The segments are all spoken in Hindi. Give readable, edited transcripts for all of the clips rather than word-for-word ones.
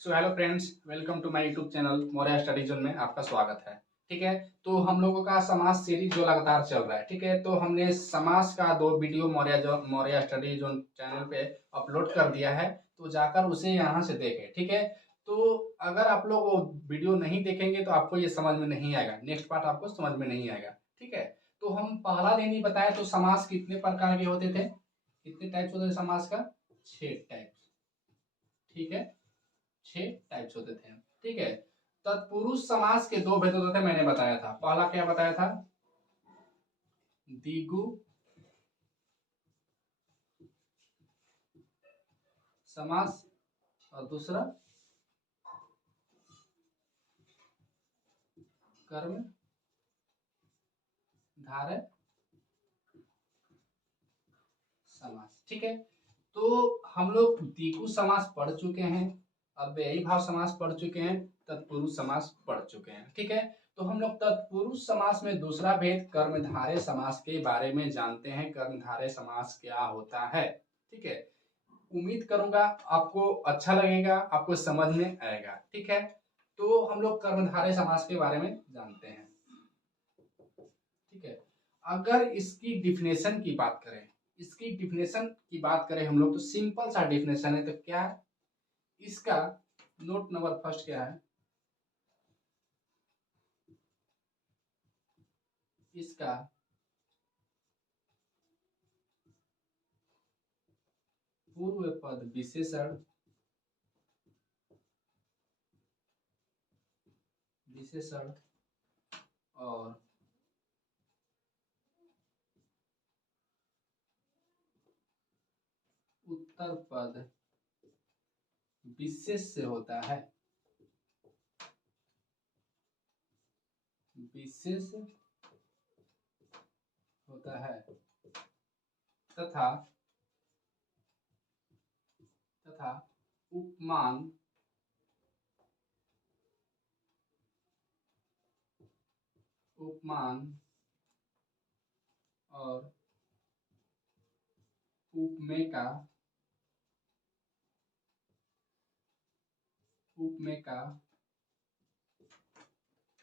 So hello friends, welcome to my YouTube channel Maurya study zone में आपका स्वागत है। ठीक है, तो हम लोगों का समाज सीरीज जो लगातार चल रहा है। ठीक है, तो हमने समाज का 2 video Maurya study zone channel पे अपलोड कर दिया है, तो जाकर उसे यहाँ से देखें। ठीक है, तो अगर आप लोग वो वीडियो नहीं देखेंगे तो आपको ये समझ में नहीं आएगा, नेक्स्ट पार्ट आपको समझ में नहीं आएगा। ठीक है, तो हम पहला दिन ही बताए तो समाज कितने प्रकार के होते थे, कितने टाइप्स होते थे समाज का? 6 टाइप्स। ठीक है, 6 टाइप्स होते थे। ठीक है, तत्पुरुष समास के 2 भेद होते थे, मैंने बताया था। पहला क्या बताया था? द्विगु समास, और दूसरा कर्म धारय समास। ठीक है, तो हम लोग द्विगु समास पढ़ चुके हैं, अब व्ययी भाव समास पढ़ चुके हैं, तत्पुरुष समास पढ़ चुके हैं। ठीक है, तो हम लोग तत्पुरुष समास में दूसरा भेद कर्मधारय समास के बारे में जानते हैं। कर्मधारय समास क्या होता है? ठीक है, उम्मीद करूंगा आपको अच्छा लगेगा, आपको समझ में आएगा। ठीक है, तो हम लोग कर्मधारय समास के बारे में जानते हैं। ठीक है, अगर इसकी डिफिनेशन की बात करें, हम लोग, तो सिंपल सा डिफिनेशन है। तो क्या है इसका? नोट नंबर फर्स्ट क्या है इसका? पूर्व पद विशेषण और उत्तर पद विशेष से होता है। विशेष होता है तथा उपमान और उपमेय का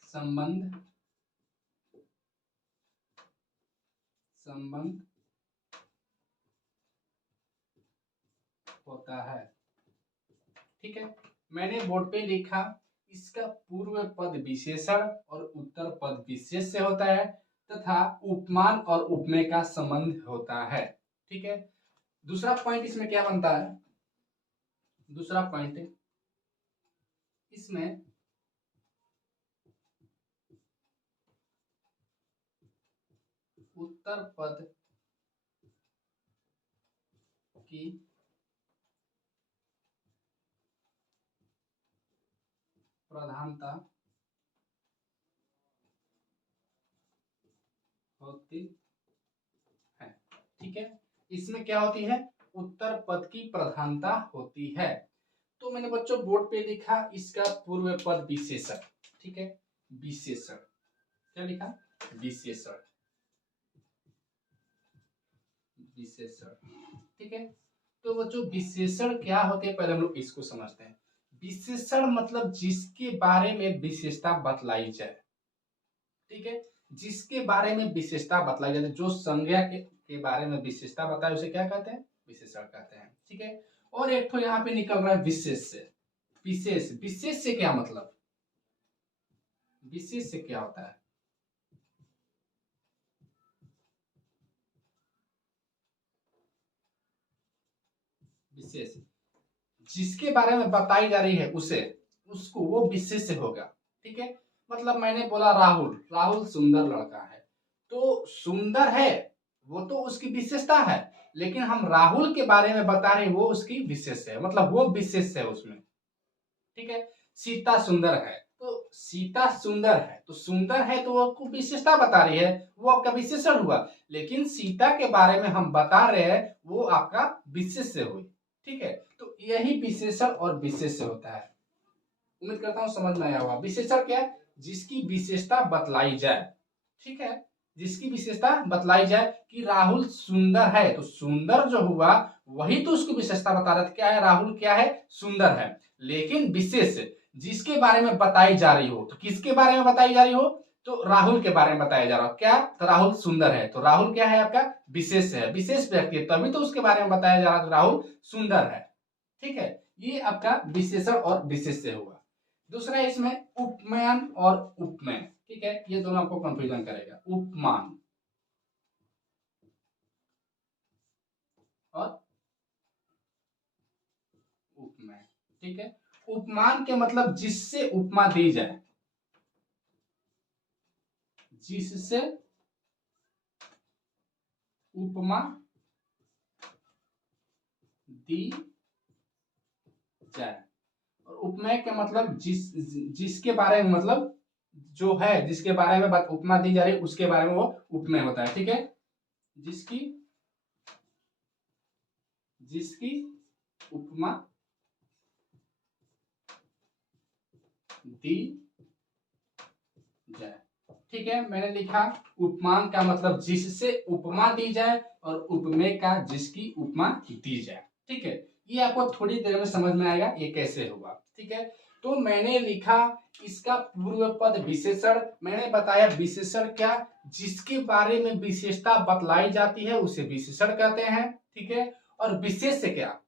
संबंध होता है। ठीक है, मैंने बोर्ड पे लिखा इसका पूर्व पद विशेषण और उत्तर पद विशेष से होता है तथा उपमान और उपमेय का संबंध होता है। ठीक है, दूसरा पॉइंट इसमें क्या बनता है? दूसरा पॉइंट इसमें उत्तर पद की प्रधानता होती है। ठीक है, इसमें क्या होती है? उत्तर पद की प्रधानता होती है। तो मैंने बच्चों बोर्ड पे लिखा इसका पूर्व पद विशेषण। ठीक है, विशेषण क्या लिखा? विशेषण। ठीक है, तो बच्चों विशेषण क्या होते हैं, पहले हम लोग इसको समझते हैं। विशेषण मतलब जिसके बारे में विशेषता बतलाई जाए। ठीक है, जिसके बारे में विशेषता बतलाई जाए, जो संज्ञा के बारे में विशेषता बताए उसे क्या कहते हैं? विशेषण कहते हैं। ठीक है, और एक तो यहाँ पे निकल रहा है विशेष से। विशेष से क्या मतलब? विशेष से क्या होता है? विशेष जिसके बारे में बताई जा रही है उसे, उसको, वो विशेष से होगा। ठीक है, मतलब मैंने बोला राहुल सुंदर लड़का है, तो सुंदर है वो तो उसकी विशेषता है, लेकिन हम राहुल के बारे में बता रहे हैं वो उसकी विशेष है, मतलब वो विशेष है उसमें। ठीक है, सीता सुंदर है तो सीता सुंदर है, तो सुंदर है तो वो आपको विशेषता बता रही है, वो आपका विशेषण हुआ। लेकिन सीता के बारे में हम बता रहे हैं वो आपका विशेष से हुई। ठीक है, तो यही विशेषण और विशेष से होता है। उम्मीद करता हूं समझ में आया होगा। विशेषण क्या है? जिसकी विशेषता बतलाई जाए। ठीक है, जिसकी विशेषता बतलाई जाए कि राहुल सुंदर है, तो सुंदर जो हुआ वही तो उसकी विशेषता बता रहा था। क्या है? राहुल क्या है? सुंदर है। लेकिन विशेष जिसके बारे में बताई जा रही हो, तो किसके बारे में बताई जा रही हो, तो राहुल के बारे में बताया जा रहा हो। क्या, तो राहुल सुंदर है, तो राहुल क्या है आपका विशेष है, विशेष व्यक्ति है, तभी तो उसके बारे में बताया जा रहा है, तो राहुल सुंदर है। ठीक है, ये आपका विशेषण और विशेष से हुआ। दूसरा इसमें उपमान और उपमेय। ठीक है, ये दोनों आपको कंफ्यूजन करेगा, उपमान और उपमेय। ठीक है, उपमान के मतलब जिससे उपमा दी जाए, जिससे उपमा दी जाए। और उपमेय के मतलब जिसके बारे में, मतलब जो है जिसके बारे में उपमा दी जा रही है उसके बारे में वो उपमेय होता है। ठीक है, जिसकी जिसकी उपमा दी जाए। ठीक है, मैंने लिखा उपमान का मतलब जिससे उपमा दी जाए और उपमेय का जिसकी उपमा दी जाए। ठीक है, ये आपको थोड़ी देर में समझ में आएगा ये कैसे होगा। ठीक है, तो मैंने लिखा इसका पूर्व पद विशेषण। मैंने बताया विशेषण क्या, जिसके बारे में विशेषता बतलाई जाती है उसे विशेषण कहते हैं। ठीक है, और विशेष से क्या,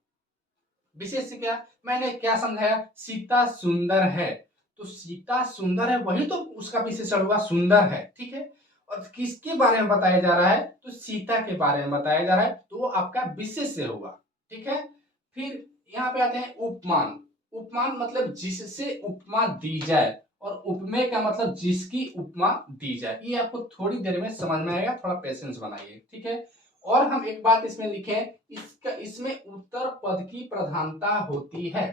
विशेष से क्या, मैंने क्या समझाया, सीता सुंदर है, तो सीता सुंदर है वही तो उसका विशेषण हुआ, सुंदर है। ठीक है, और किसके बारे में बताया जा रहा है, तो सीता के बारे में बताया जा रहा है, तो वो आपका विशेष से होगा। ठीक है, फिर यहाँ पे आते हैं उपमान। उपमान मतलब जिससे उपमा दी जाए, और उपमेय का मतलब जिसकी उपमा दी जाए। ये आपको थोड़ी देर में समझ में आएगा, थोड़ा पेशेंस बनाइए। ठीक है, और हम एक बात इसमें लिखें, इसका इसमें उत्तर पद की प्रधानता होती है।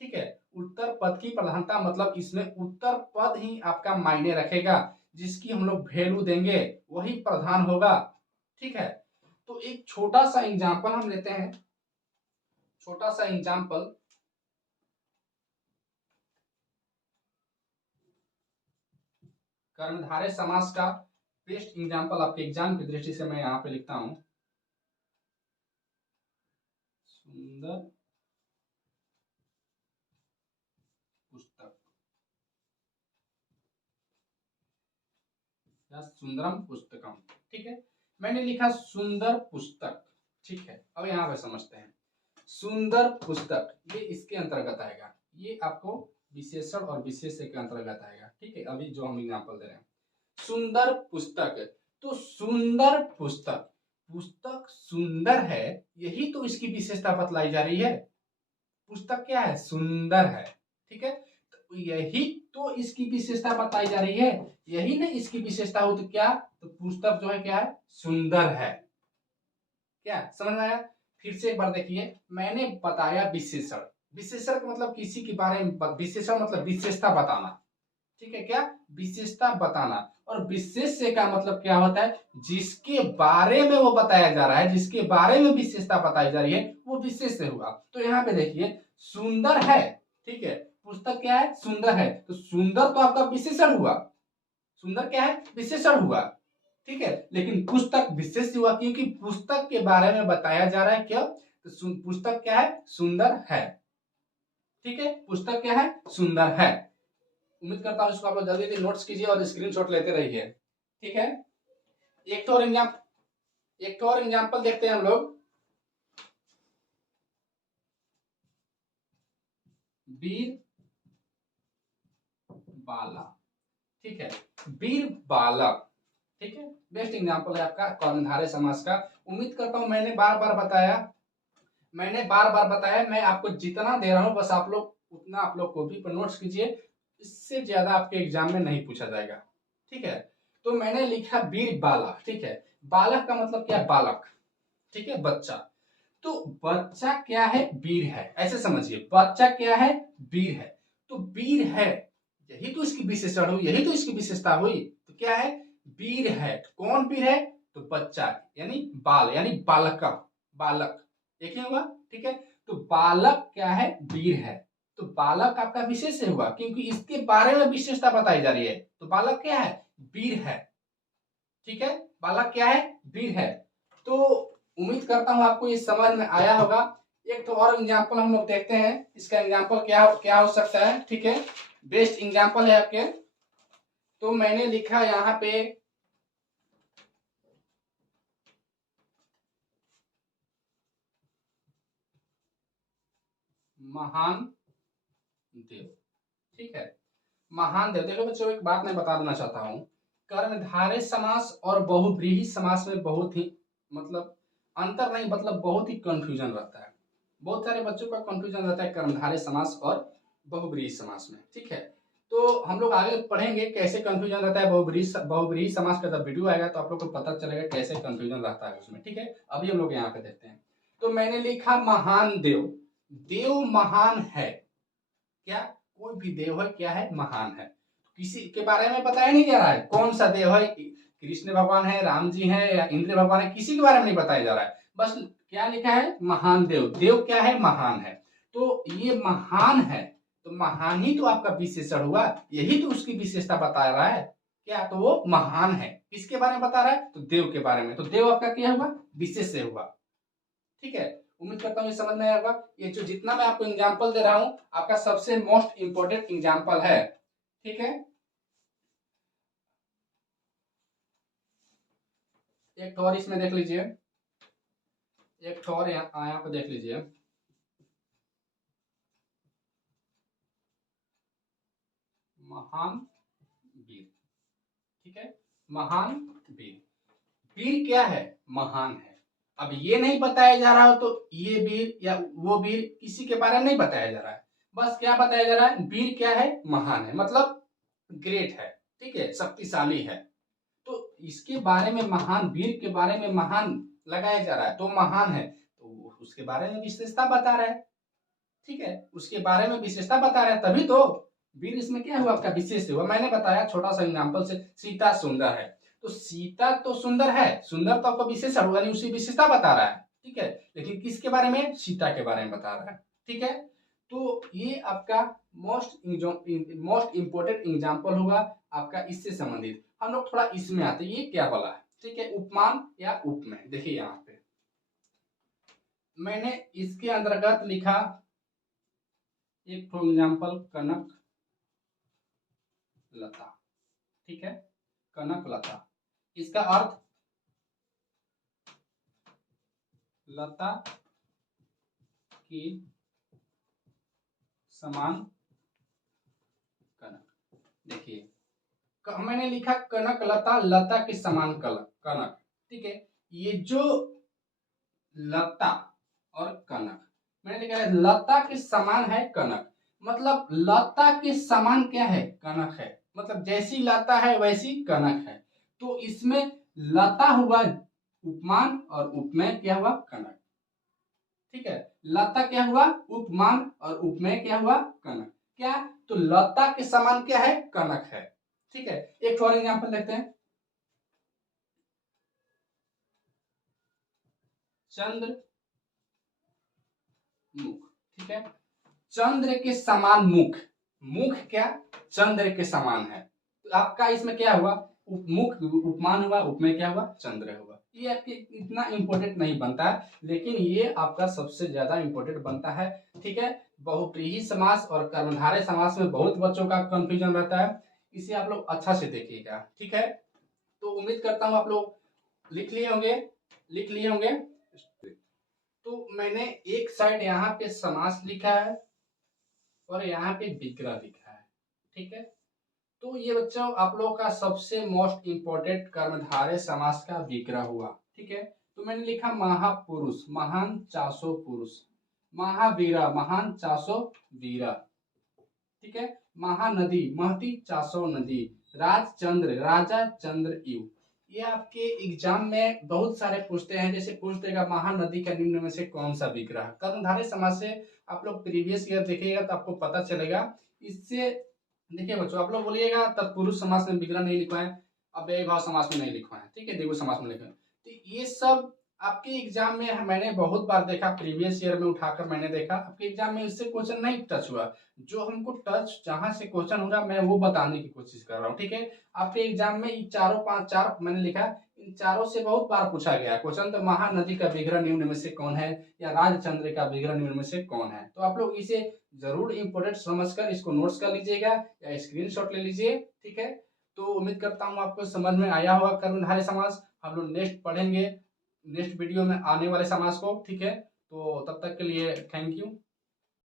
ठीक है, उत्तर पद की प्रधानता मतलब इसमें उत्तर पद ही आपका मायने रखेगा, जिसकी हम लोग वैल्यू देंगे वही प्रधान होगा। ठीक है, तो एक छोटा सा एग्जांपल हम लेते हैं, छोटा सा एग्जांपल। कर्मधारय समास का बेस्ट एग्जांपल आपके एग्जाम की दृष्टि से मैं यहाँ पे लिखता हूं, सुंदर पुस्तक या सुंदरम पुस्तकम। ठीक है, मैंने लिखा सुंदर पुस्तक। ठीक है, अब यहाँ पे समझते हैं, सुंदर पुस्तक ये इसके अंतर्गत आएगा, ये आपको विशेषण और विशेष्य के अंतर्गत आएगा। ठीक है, अभी जो हम एग्जांपल दे रहे हैं, सुंदर पुस्तक, तो सुंदर पुस्तक, पुस्तक सुंदर है, यही तो इसकी विशेषता बतलाई जा रही है। पुस्तक क्या है, सुंदर है। ठीक है, तो यही तो इसकी विशेषता बताई जा रही है, यही ना इसकी विशेषता हो, तो क्या, तो पुस्तक जो है क्या है, सुंदर है। क्या समझ में आया, फिर से एक बार देखिए, मैंने बताया विशेषण, विशेषण का मतलब किसी के बारे में, विशेषण मतलब विशेषता बताना। ठीक है, क्या, विशेषता बताना, और विशेष्य का मतलब क्या होता है, जिसके बारे में वो बताया जा रहा है, जिसके बारे में विशेषता बताई जा रही है वो विशेष्य हुआ। तो यहाँ पे देखिए सुंदर है, ठीक है, पुस्तक क्या है, सुंदर है, तो सुंदर तो आपका विशेषण हुआ, सुंदर क्या है, विशेषण हुआ। ठीक है, लेकिन पुस्तक विशेष हुआ क्योंकि पुस्तक के बारे में बताया जा रहा है, क्या, तो पुस्तक क्या है, सुंदर है। ठीक है, पुस्तक क्या है, सुंदर है। उम्मीद करता हूँ इसको आप लोग जल्दी जल्दी नोट्स कीजिए और स्क्रीनशॉट लेते रहिए। ठीक है, एक तो और एग्जाम्पल, एक तो और एग्जाम्पल देखते हैं हम लोग, वीर बाला। ठीक है, वीर बालक। ठीक है, बेस्ट एग्जाम्पल है आपका कर्मधारय समास का। उम्मीद करता हूं मैंने बार बार बताया, मैं आपको जितना दे रहा हूं बस आप लोग उतना आप लोग कॉपी पर नोट्स कीजिए, इससे ज्यादा आपके एग्जाम में नहीं पूछा जाएगा। ठीक है, तो मैंने लिखा वीर बालक। ठीक है, बालक का मतलब क्या है, बालक। ठीक है, बच्चा, तो बच्चा क्या है, वीर है, ऐसे समझिए, बच्चा क्या है, वीर है, तो वीर है, यही तो इसकी विशेषण हुई, यही तो इसकी विशेषता हुई, तो क्या है, वीर है। कौन वीर है, तो बच्चा, यानी बाल, यानी बालक, बालक एक ही हुआ। ठीक है, तो बालक क्या है, वीर है, तो बालक आपका विशेष हुआ क्योंकि इसके बारे में विशेषता बताई जा रही है, तो बालक क्या है, वीर है। ठीक है, बालक क्या है, वीर है। तो उम्मीद करता हूं आपको ये समझ में आया होगा। एक तो और एग्जाम्पल हम लोग देखते हैं, इसका एग्जाम्पल क्या क्या हो सकता है। ठीक है, बेस्ट एग्जाम्पल है आपके। तो मैंने लिखा यहाँ पे महान देव। ठीक है, महान देव। देखो बच्चों, एक बात मैं बता देना चाहता हूँ, कर्मधारय समास और बहुव्रीहि समास में बहुत ही मतलब अंतर नहीं, मतलब बहुत ही कंफ्यूजन रहता है। बहुत सारे बच्चों का कंफ्यूजन रहता है कर्मधारय समास और बहुव्रीहि समास में। ठीक है, तो हम लोग आगे पढ़ेंगे कैसे कंफ्यूजन रहता है बहुव्रीहि समास का। जब वीडियो आएगा तो आप लोग को पता चलेगा कैसे कंफ्यूजन रहता है उसमें। ठीक है, अभी हम लोग यहाँ पे देखते हैं। तो मैंने लिखा महान देव। देव महान है क्या? कोई भी देव है क्या है? महान है। किसी के बारे में बताया नहीं जा रहा है कौन सा देव है, कृष्ण भगवान है, राम जी है या इंद्र भगवान है, किसी के बारे में नहीं बताया जा रहा है। बस क्या लिखा है? महान देव। देव क्या है? महान है। तो ये महान है, तो महान ही तो आपका विशेषण हुआ, यही तो उसकी विशेषता बता रहा है। क्या? तो वो महान है। किसके बारे में बता रहा है? तो देव के बारे में। तो देव आपका क्या हुआ? विशेष से हुआ। ठीक है, उम्मीद करता हूँ ये समझ में आएगा। ये जो जितना मैं आपको एग्जाम्पल दे रहा हूँ, आपका सबसे मोस्ट इंपोर्टेंट एग्जाम्पल है। ठीक है, एक और इसमें देख लीजिए, एक और यहाँ पे देख लीजिए। महान वीर। ठीक है, महान वीर। वीर क्या है? महान है। अब ये नहीं बताया जा रहा हो तो ये वीर या वो वीर, किसी के बारे में नहीं बताया जा रहा है। बस क्या बताया जा रहा है? वीर क्या है? महान है, मतलब ग्रेट है। ठीक है, शक्तिशाली है। तो इसके बारे में, महान वीर के बारे में महान लगाया जा रहा है, तो महान है, तो उसके बारे में विशेषता बता रहा है। ठीक है, उसके बारे में विशेषता बता रहा है, तभी तो वीर इसमें क्या हुआ? आपका विशेष हुआ। मैंने बताया छोटा सा एग्जाम्पल से, सीता सुंदर है, तो सीता तो सुंदर है, सुंदर तो आपका विशेषण हुआ, उसी विशेषता बता रहा है। ठीक है, लेकिन किसके बारे में? सीता के बारे में बता रहा है। ठीक है, तो ये आपका मोस्ट इंपोर्टेंट एग्जाम्पल होगा आपका इससे संबंधित। हम लोग थोड़ा इसमें आते हैं, ये क्या बोला है। ठीक है, उपमान या उपमेय। देखिए यहाँ पे मैंने इसके अंतर्गत लिखा एक फॉर एग्जाम्पल, कनक लता। ठीक है, कनक लता, इसका अर्थ लता की समान कनक। देखिए मैंने लिखा कनक लता, लता के समान कनक। ठीक है, ये जो लता और कनक, मैंने लिखा है लता के समान है कनक, मतलब लता के समान क्या है? कनक है, मतलब जैसी लता है वैसी कनक है। तो इसमें लता हुआ उपमान और उपमेय क्या हुआ? कनक। ठीक है, लता क्या हुआ? उपमान, और उपमेय क्या हुआ? कनक। क्या? तो लता के समान क्या है? कनक है। ठीक है, एक और एग्जांपल देखते हैं। चंद्र मुख। ठीक है, चंद्र के समान मुख। मुख क्या? चंद्र के समान है। तो आपका इसमें क्या हुआ? मुख उपमान हुआ, उपमेय क्या हुआ? चंद्र हुआ। ये आपके इतना इंपॉर्टेंट नहीं बनता है, लेकिन ये आपका सबसे ज्यादा इंपॉर्टेंट बनता है। ठीक है, बहुव्रीहि समास और कर्मधारय समास में बहुत बच्चों का कंफ्यूजन रहता है, इसे आप लोग अच्छा से देखिएगा। ठीक है, तो उम्मीद करता हूँ आप लोग लिख लिए होंगे, लिख लिए होंगे। तो मैंने एक साइड यहाँ पे समास लिखा है और यहाँ पे विग्रह लिखा है। ठीक है, तो ये बच्चों आप लोग का सबसे मोस्ट इंपोर्टेंट कर्मधारय समास का विग्रह हुआ। ठीक है, तो मैंने लिखा महापुरुष, महान चासो पुरुष, महावीरा, महान चासो वीरा। ठीक है, महानदी, महती चासो नदी, राजचंद्र, राजा चंद्र इव। ये आपके एग्जाम में बहुत सारे पूछते हैं, जैसे पूछ देगा महानदी का निम्न में से कौन सा विग्रह। कर्मधारय समास से आप लोग प्रीवियस ईयर देखिएगा तो आपको पता चलेगा। इससे देखिए बच्चों, आप लोग बोलिएगा तत्पुरुष समास में विग्रह नहीं लिखवाए, अब व्ययभाव समास में नहीं लिखवाए, ठीक है, द्विगु समास में लिखवाए। तो ये सब आपके एग्जाम में मैंने बहुत बार देखा, प्रीवियस ईयर में उठाकर मैंने देखा, आपके एग्जाम में इससे क्वेश्चन नहीं टच हुआ। जो हमको टच जहां से क्वेश्चन हो रहा मैं वो बताने की कोशिश कर रहा हूँ। ठीक है, आपके एग्जाम में चारों पांच चार मैंने लिखा इन चारों से बहुत बार पूछा गया है क्वेश्चन। तो महानदी का विग्रह निम्न में से कौन है, या राजचंद्र का विग्रह निम्न में से कौन है। तो आप लोग इसे जरूर इंपोर्टेंट समझकर इसको नोट्स कर लीजिएगा या स्क्रीनशॉट ले लीजिए, ठीक है। तो उम्मीद करता हूँ आपको समझ में आया होगा कर्मधारय समास। हम लोग नेक्स्ट पढ़ेंगे नेक्स्ट वीडियो में आने वाले समास को, ठीक है। तो तब तक के लिए थैंक यू।